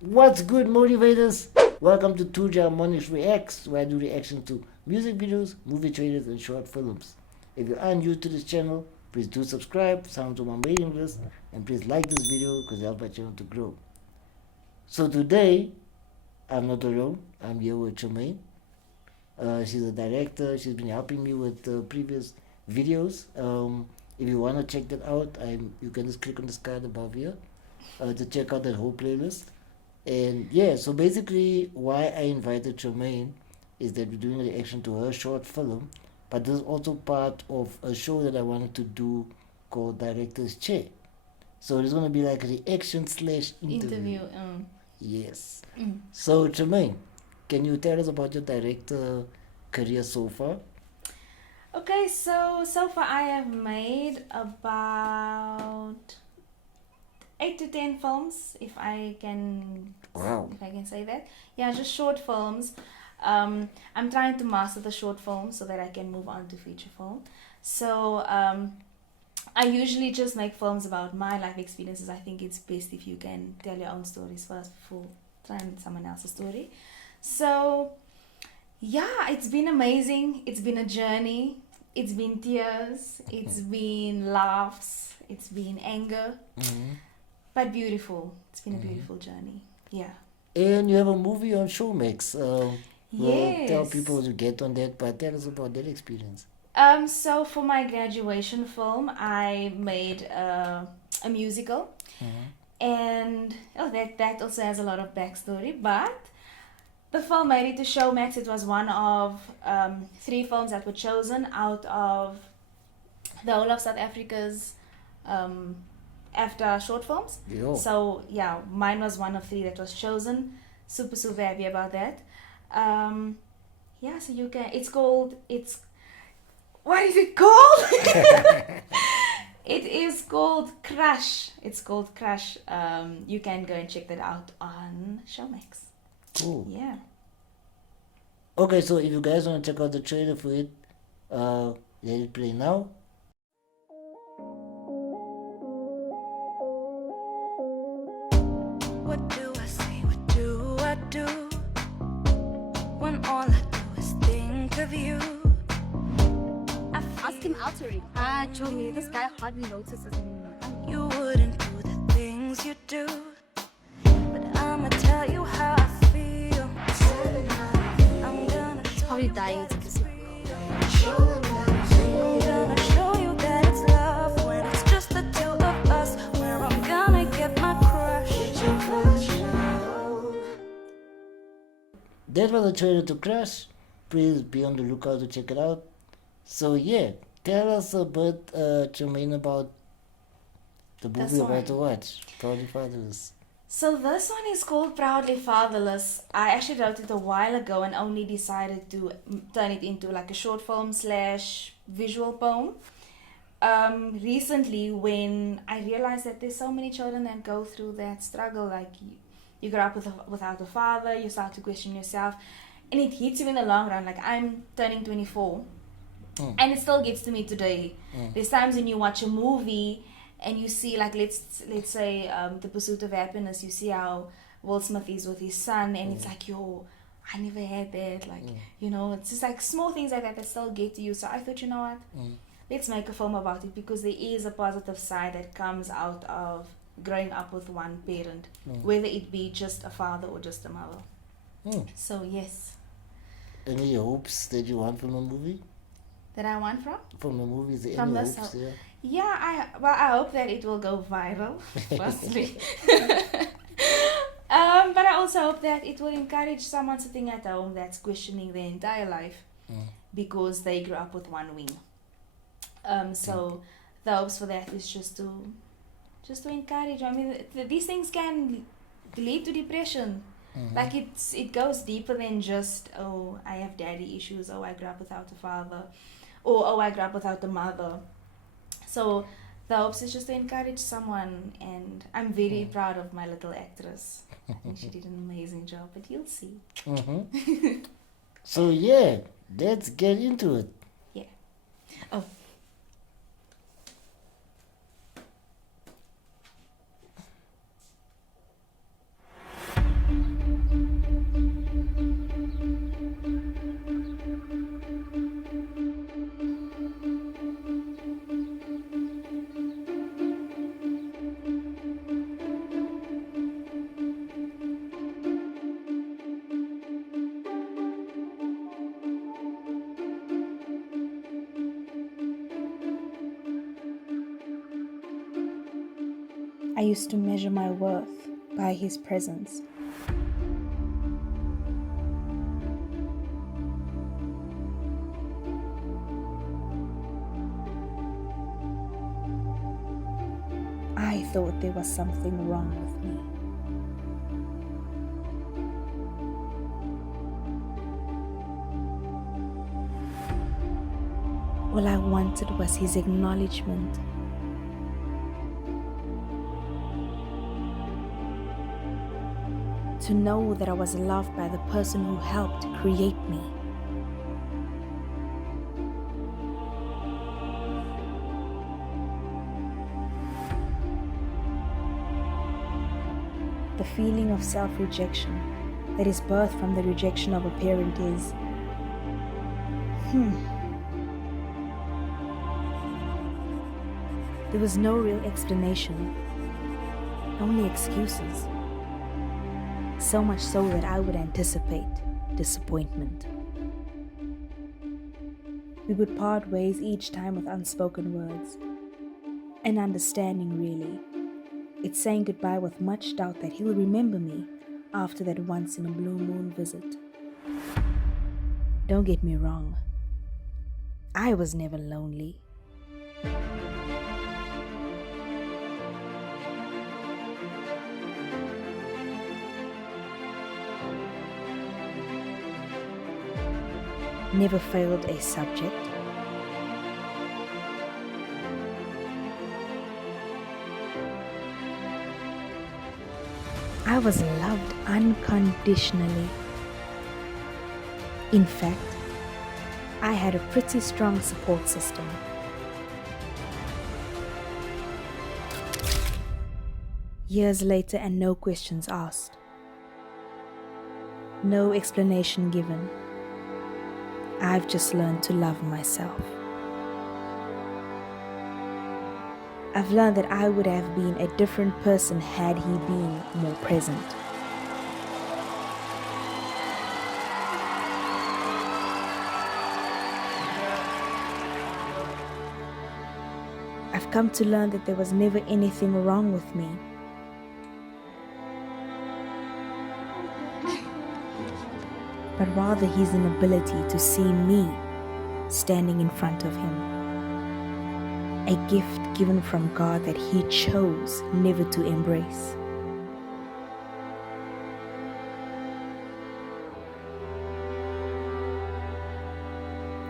What's good, motivators? Welcome to Harmonix Reacts, where I do reaction to music videos, movie trailers, and short films. If you are new to this channel, please do subscribe, sign up to my mailing list, and please like this video because it helps my channel to grow. So today, I'm not alone. I'm here with Tremaine. She's a director. She's been helping me with previous videos. If you want to check that out, you can just click on this card above here to check out that whole playlist. And yeah, so basically, why I invited Tremaine is that we're doing a reaction to her short film, but this is also part of a show that I wanted to do called Director's Chair. So it's going to be like a reaction slash interview. Yes. So, Tremaine, can you tell us about your director career so far? Okay, so far I have made about 8 to 10 films, if I can. Wow. If I can say that. Yeah, just short films. I'm trying to master the short film so that I can move on to feature film. So I usually just make films about my life experiences. I think it's best if you can tell your own stories first before trying someone else's story. So yeah, it's been amazing. It's been a journey. It's been tears. It's been laughs. It's been anger. But beautiful. It's been a beautiful journey. Yeah. And you have a movie on Showmax. We'll tell Yes. people to get on that, but tell us about that experience. So for my graduation film, I made a musical, and that also has a lot of backstory. But the film made it to Showmax. It was one of 3 films that were chosen out of the whole of South Africa's after short films. Yo. So yeah, mine was one of 3 that was chosen. Super happy about that. Yeah, so you can. It's what is it called? It is called Crush. It's called Crush. You can go and check that out on Showmax. Cool. Yeah. Okay, so if you guys want to check out the trailer for it, let it play now. What do I say? What do I do? When all I do is think of you. Ask him out already. Show me. This guy hardly notices me. You wouldn't do the things you do, but I'ma tell you how I feel. I'm gonna He's probably dying to kiss you. I'm gonna show you that it's love when it's just the 2 of us. Where I'm gonna get my crush. That was a trailer to Crash. Please be on the lookout to check it out. So yeah, tell us a bit, Tremaine, about the movie we're about to watch, Proudly Fatherless. So this one is called Proudly Fatherless. I actually wrote it a while ago and only decided to turn it into like a short film slash visual poem. Recently, when I realized that there's so many children that go through that struggle, like you grow up without a father, you start to question yourself, and it hits you in the long run. Like I'm turning 24, and it still gets to me today. There's times when you watch a movie and you see, like, let's say The Pursuit of Happiness. You see how Will Smith is with his son, and it's like, yo, I never had that. Like, you know, it's just like small things like that still get to you. So I thought, you know what, let's make a film about it, because there is a positive side that comes out of growing up with one parent, whether it be just a father or just a mother. So yes. Any hopes that you want from the movie? That I want From the movie, is there From any this hopes? ho- Yeah. I hope that it will go viral, firstly. But I also hope that it will encourage someone sitting at home that's questioning their entire life because they grew up with one wing. So the hopes for that is just to encourage. I mean, these things can lead to depression. Like it goes deeper than just, oh, I have daddy issues, oh, I grew up without a father, or oh, I grew up without a mother. So the hopes is just to encourage someone, and I'm very proud of my little actress. And she did an amazing job, but you'll see. So yeah, let's get into it. Yeah. Oh. I used to measure my worth by his presence. I thought there was something wrong with me. All I wanted was his acknowledgement. To know that I was loved by the person who helped create me. The feeling of self-rejection that is birthed from the rejection of a parent is, There was no real explanation, only excuses. So much so that I would anticipate disappointment. We would part ways each time with unspoken words. An understanding, really. It's saying goodbye with much doubt that he'll remember me after that once in a blue moon visit. Don't get me wrong. I was never lonely. Never failed a subject. I was loved unconditionally. In fact, I had a pretty strong support system. Years later and no questions asked. No explanation given. I've just learned to love myself. I've learned that I would have been a different person had he been more present. I've come to learn that there was never anything wrong with me. But rather his inability to see me standing in front of him. A gift given from God that he chose never to embrace.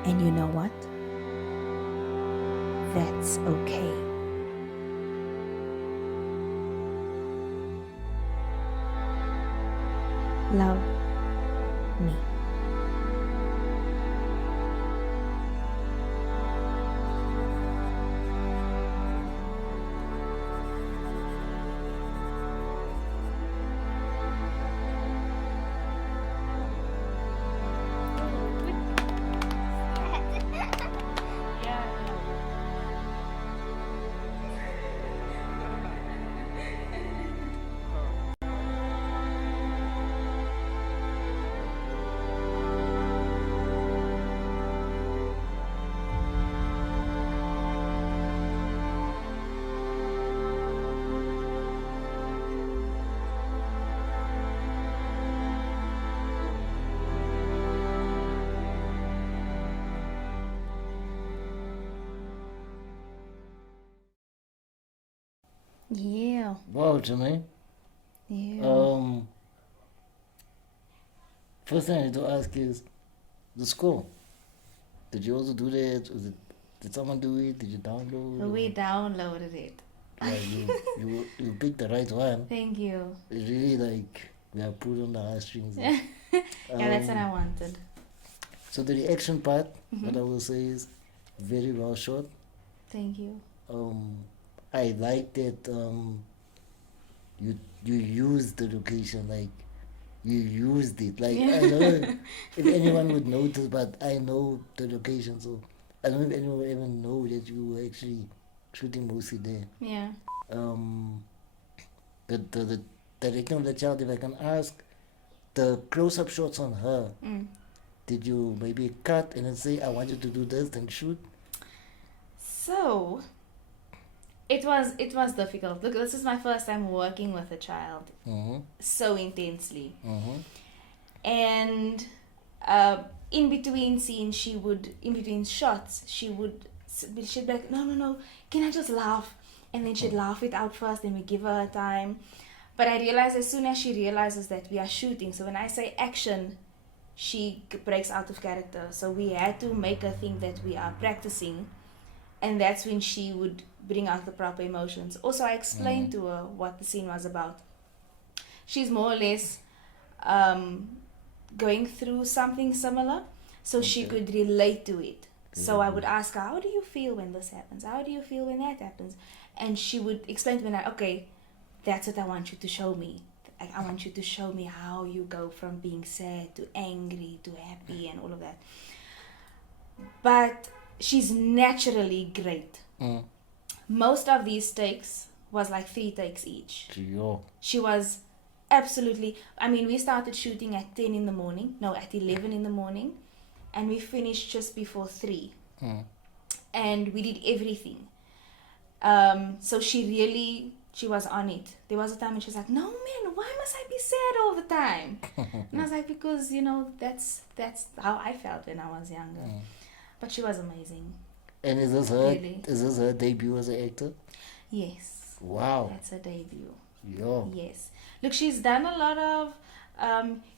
And you know what? That's okay. Love me. Yeah. Wow, Jermaine. Yeah. First thing I need to ask is the score. Did you also do that? Did someone do it? Did you download? We downloaded it. Yeah, you picked the right one. Thank you. It really like we are put on the heartstrings. Yeah, that's what I wanted. So the reaction part, Mhm. what I will say is very well shot. Thank you. I like that you used the location, like you used it. Like I don't know if anyone would notice, but I know the location, so I don't know if anyone would even know that you were actually shooting mostly there. Yeah. The directing of the child, if I can ask, the close-up shots on her, did you maybe cut and then say, I want you to do this, then shoot? So, It was difficult. Look, this is my first time working with a child Mm-hmm. so intensely. Mm-hmm. And in between scenes, in between shots, she'd be like, no, can I just laugh? And then she'd laugh it out first, then we give her a time. But I realized as soon as she realizes that we are shooting, so when I say action, she breaks out of character. So we had to make her think that we are practicing, and that's when she would bring out the proper emotions. Also, I explained to her what the scene was about. She's more or less going through something similar, so she Okay. could relate to it. So I would ask her, how do you feel when this happens? How do you feel when that happens? And she would explain to me, like, okay, that's what I want you to show me. I want you to show me how you go from being sad to angry to happy and all of that. But she's naturally great. Mm. Most of these takes was like 3 takes each. Yo. She was absolutely, I mean, we started shooting at 10 in the morning, no, at 11 in the morning, and we finished just before 3. Mm. And we did everything. So she was on it. There was a time when she was like, no man, why must I be sad all the time? And I was like, because, that's how I felt when I was younger. But she was amazing. And is this Really? her debut as an actor? Yes. Wow. That's her debut. Yo. Yes. Look, she's done a lot of,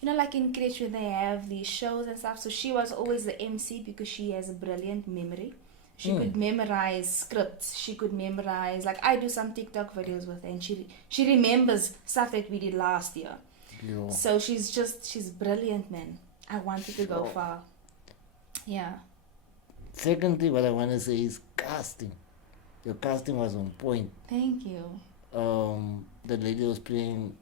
like in Crèche when they have these shows and stuff. So she was always the MC because she has a brilliant memory. She could memorize scripts. She could memorize, like I do some TikTok videos with her, and she remembers stuff that we did last year. Yo. So she's brilliant, man. I wanted to go Sure. far. Yeah. Secondly, what I want to say is casting. Your casting was on point. Thank you. The lady was playing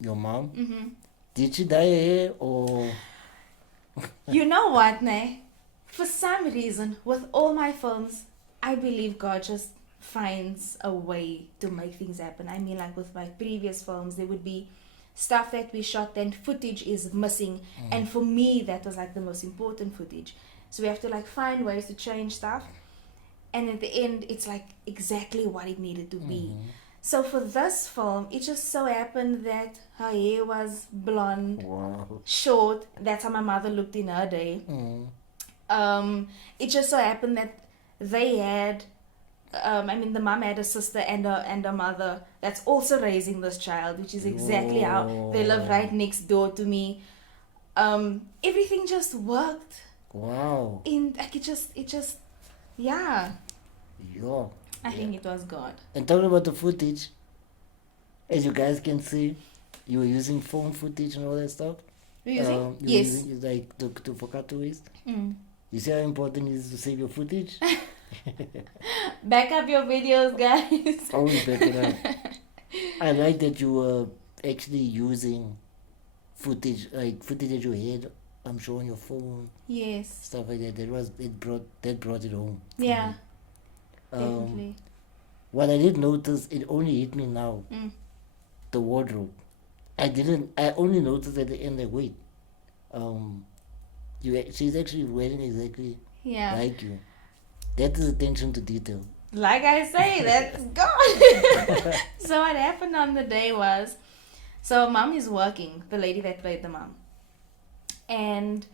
your mom. Mm-hmm. Did she dye her hair or? You know what, ne? For some reason, with all my films, I believe God just finds a way to make things happen. I mean, like with my previous films, there would be stuff that we shot, then footage is missing. And for me, that was like the most important footage. So we have to like find ways to change stuff. And at the end, it's like exactly what it needed to be. So for this film, it just so happened that her hair was blonde, Wow. short. That's how my mother looked in her day. It just so happened that they had, the mom had a sister and a mother that's also raising this child, which is exactly how they live right next door to me. Everything just worked. Wow. It just, yeah. Yo. I think it was God. And talking about the footage, as you guys can see, you were using phone footage and all that stuff. Were you using? You were Yes. using, like to for cut to waste. Mm. You see how important it is to save your footage? Back up your videos, guys. Always back it up. I like that you were actually using footage, like footage that you had, I'm sure on your phone, Yes. stuff like that. That brought it home. for Yeah. me. Definitely. What I did notice, it only hit me now. Mm. The wardrobe. I only noticed at the end, like, wait, she's actually wearing exactly Yeah. like you. That is attention to detail. Like I say, that's God. So what happened on the day was, so mom is working, the lady that played the mom, and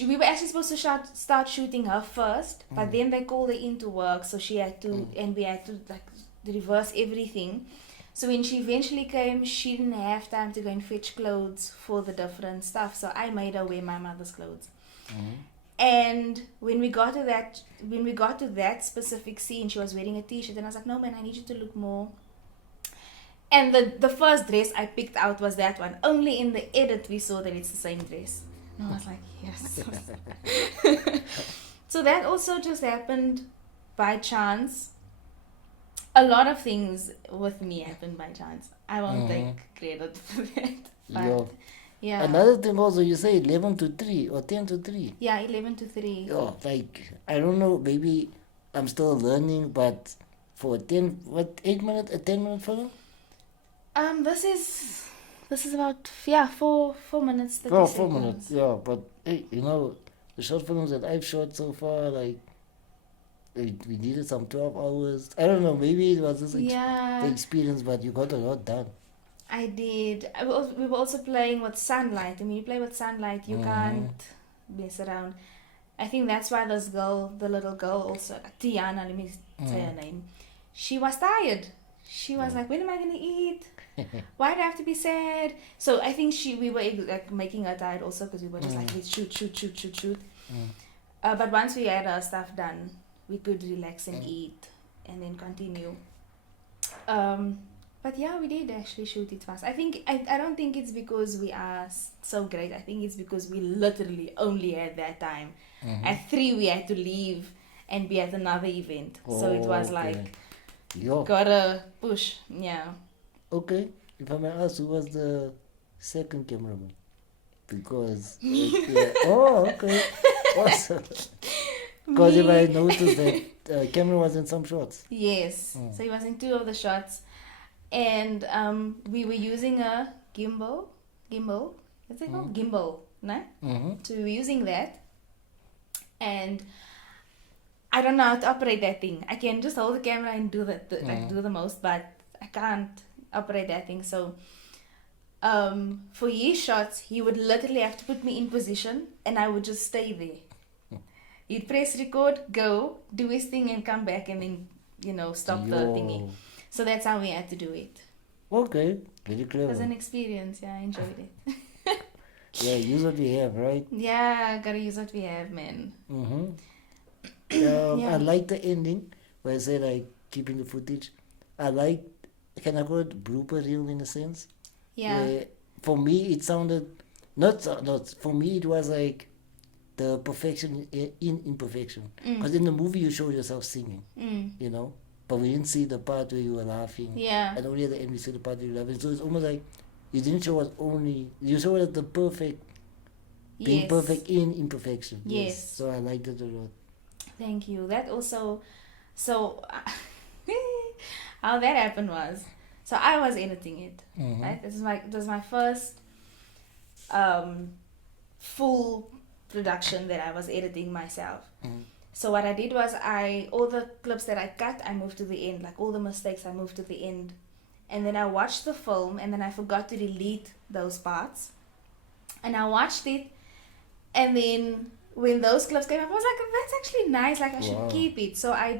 we were actually supposed to start shooting her first, but then they called her into work, so she had to, and we had to like reverse everything. So when she eventually came, she didn't have time to go and fetch clothes for the different stuff, so I made her wear my mother's clothes. And when we got to that specific scene, she was wearing a t-shirt, and I was like, no man, I need you to look more. And the first dress I picked out was that one. Only in the edit we saw that it's the same dress. And I was like, yes. So that also just happened by chance. A lot of things with me happened by chance. I won't take credit for that. But Yo. yeah. Another thing also, you say 11 to 3 or 10 to 3. Yeah, 11 to 3. Yo, like, I don't know, maybe I'm still learning, but for 8 minutes, a 10-minute film? This is about 4 minutes. 4 seconds. minutes, yeah, but hey, the short films that I've shot so far, like, we needed some 12 hours. I don't know, maybe it was just the Yeah, experience, but you got a lot done. I did. We were also playing with sunlight. I mean, you play with sunlight, you can't mess around. I think that's why this girl, the little girl also, Tiana, let me say her name, she was tired. She was like, when am I going to eat? Why do I have to be sad? So I think we were like making her tired also because we were just like, let's shoot. But once we had our stuff done, we could relax and eat and then continue. But yeah, we did actually shoot it fast. I don't think it's because we are so great. I think it's because we literally only had that time. At 3 we had to leave and be at another event. So it was like, gotta push. Yeah. Okay, if I may ask, who was the second cameraman? Because oh, okay, awesome. Because if I noticed that camera was in some shots. Yes. So he was in 2 of the shots, and we were using a gimbal. What's it called? Gimbal, no? So we were using that, and I don't know how to operate that thing. I can just hold the camera and do do the most, but I can't operate that thing. So for his shots, he would literally have to put me in position, and I would just stay there. He'd press record, go, do his thing, and come back, and then stop the thingy. So that's how we had to do it. Okay, very It clever. was an experience. Yeah, I enjoyed it. Yeah, use what we have, right? Yeah, gotta use what we have, man. I like the ending where I say like keeping the footage. I like, can I call it blooper reel in a sense? Yeah. Where for me it sounded not for me it was like the perfection in imperfection. Because in the movie you show yourself singing, but we didn't see the part where you were laughing. Yeah. And only at the end we see the part where you were laughing. So it's almost like you didn't show us only, you showed us the perfect, being Yes. perfect in imperfection. Yes. So I liked it a lot. Thank you. That also, so how that happened was, so I was editing it, right? It was my first full production that I was editing myself. So what I did was all the clips that I cut, I moved to the end, like all the mistakes I moved to the end. And then I watched the film, and then I forgot to delete those parts. And I watched it, and then when those clips came up, I was like, that's actually nice, like I should keep it. So I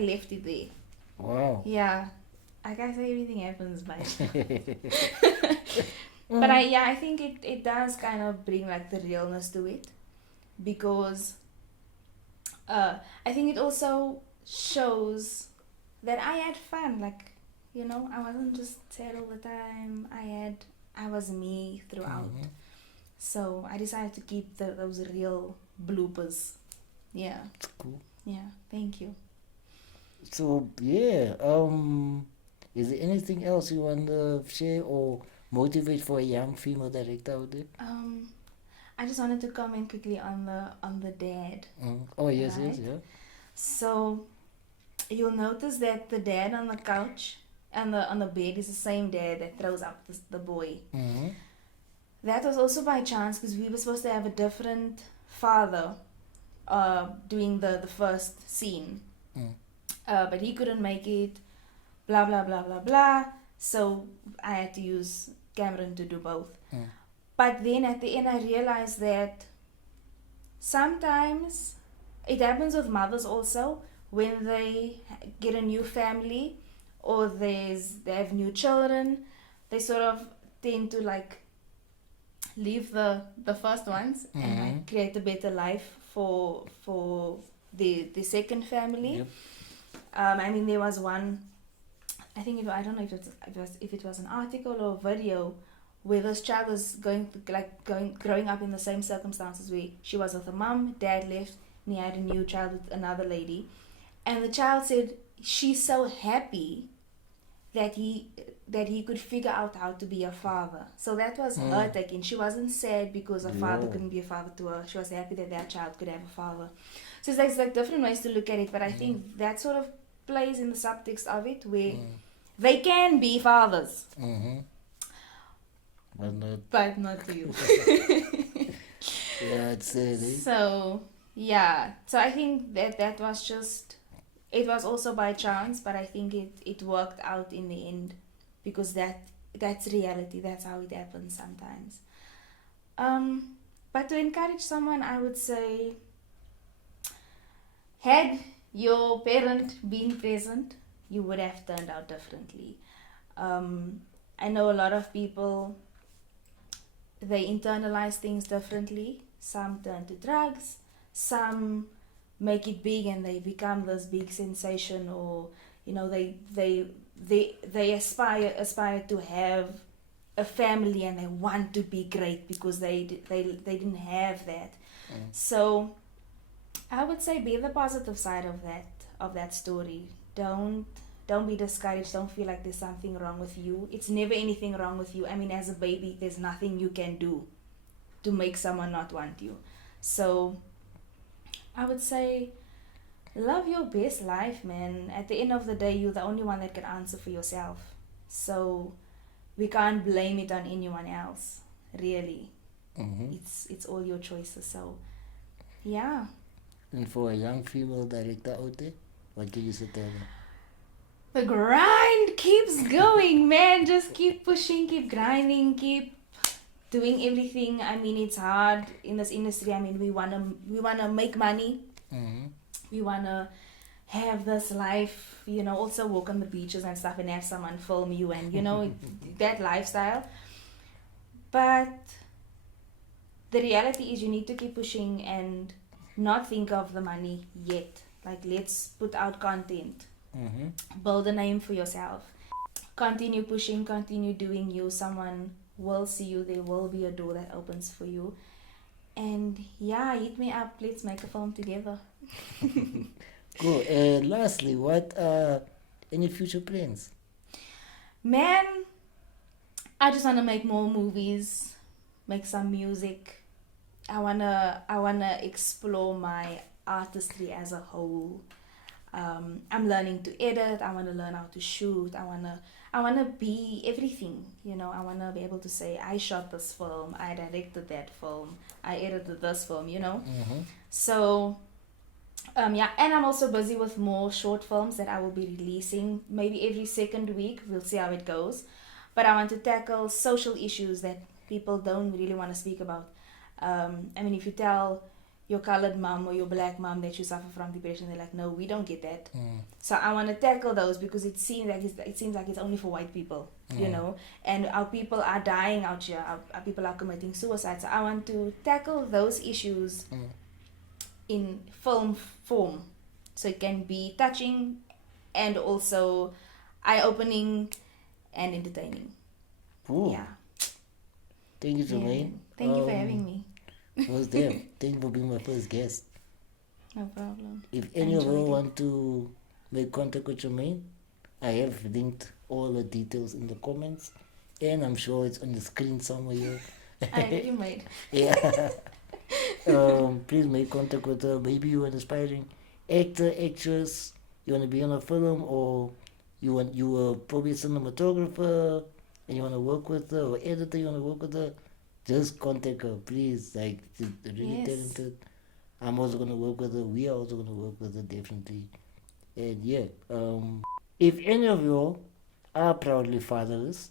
left it there. Wow. Yeah. Like I say, everything happens by But I think it does kind of bring like the realness to it, because I think it also shows that I had fun. Like, I wasn't just sad all the time. I was me throughout. So I decided to keep those real bloopers. Yeah. It's cool. Yeah. Thank you. So yeah, is there anything else you want to share or motivate for a young female director out there? I just wanted to comment quickly on the dad. Oh yes, Right. yes, yeah. So you'll notice that the dad on the couch and on the bed is the same dad that throws up the boy. That was also by chance, because we were supposed to have a different father doing the first scene. But he couldn't make it, blah, blah, blah, blah, blah. So I had to use Cameron to do both. But then at the end I realized that sometimes it happens with mothers also, when they get a new family or they have new children, they sort of tend to like leave the first ones and like create a better life for the second family. Yep. I mean, there was one, I don't know if it was an article or a video where this child was growing up in the same circumstances, where she was with her mom, dad left, and he had a new child with another lady, and the child said she's so happy that he could figure out how to be a father. So that was her taking. She wasn't sad because her father couldn't be a father to her. She was happy that child could have a father. So it's like different ways to look at it, but I think that sort of plays in the subtext of it, where they can be fathers, but not to you. Yeah, it's it. So yeah, so I think that was just it was also by chance, but I think it worked out in the end because that's reality. That's how it happens sometimes. But to encourage someone, I would say, had your parent been present, you would have turned out differently. I know a lot of people, they internalize things differently. Some turn to drugs, some make it big and they become this big sensation, or they aspire to have a family and they want to be great because they didn't have that. So I would say be the positive side of that story. Don't be discouraged. Don't feel like there's something wrong with you. It's never anything wrong with you. I mean, as a baby, there's nothing you can do to make someone not want you. So I would say love your best life, man. At the end of the day, you're the only one that can answer for yourself. So we can't blame it on anyone else, really. It's all your choices. So yeah. And for a young female director out there, what can you say to them? The grind keeps going, man. Just keep pushing, keep grinding, keep doing everything. I mean, it's hard in this industry. I mean, we wanna make money. We wanna have this life, also walk on the beaches and stuff and have someone film you and that lifestyle. But the reality is you need to keep pushing and not think of the money yet. Like, let's put out content. Build a name for yourself. Continue pushing, continue doing you. Someone will see you. There will be a door that opens for you. And yeah, hit me up. Let's make a film together. Cool. And lastly, what are any future plans? Man, I just want to make more movies, make some music. I wanna explore my artistry as a whole. I'm learning to edit. I want to learn how to shoot. I wanna be everything. I wanna be able to say I shot this film, I directed that film, I edited this film. So yeah, and I'm also busy with more short films that I will be releasing maybe every second week. We'll see how it goes. But I want to tackle social issues that people don't really want to speak about. I mean, if you tell your colored mom or your black mom that you suffer from depression, they're like, no, we don't get that. So I want to tackle those because it seems like it's only for white people, and our people are dying out here. Our people are committing suicide. So I want to tackle those issues in film form, so it can be touching and also eye-opening and entertaining. Cool. Yeah. Thank you, Jermaine. Thank you for having me. Was there. Thank you for being my first guest. No problem. If any of you want to make contact with Jermaine, I have linked all the details in the comments, and I'm sure it's on the screen somewhere here. I already made. Yeah. Please make contact with her. Maybe you're an aspiring actor, actress, you want to be on a film, or you are probably a cinematographer and you want to work with her, or editor, you want to work with her. Just contact her, please. Like, she's really talented. I'm also going to work with her. We are also going to work with her, definitely. And yeah, if any of you all are proudly fatherless,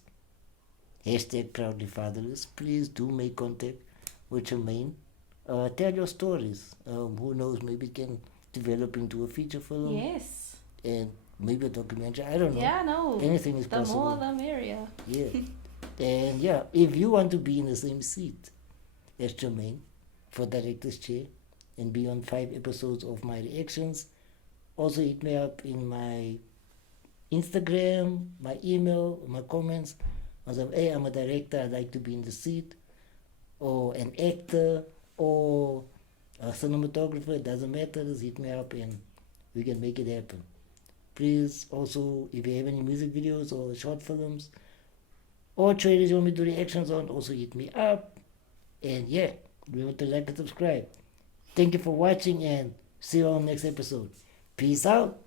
hashtag proudly fatherless, please do make contact with Jermaine. Tell your stories. Who knows, maybe it can develop into a feature film. Yes. And maybe a documentary. I don't know. Yeah, no. Anything is possible. The more, the merrier. Yeah. And yeah, if you want to be in the same seat as Jermaine for director's chair and be on 5 episodes of my reactions, also hit me up in my Instagram, my email, my comments. I was like, hey, I'm a director, I'd like to be in the seat, or an actor, or a cinematographer, it doesn't matter, just hit me up and we can make it happen. Please also, if you have any music videos or short films, or trailers you want me to do reactions on, also hit me up. And yeah, remember to like and subscribe. Thank you for watching and see you on next episode. Peace out.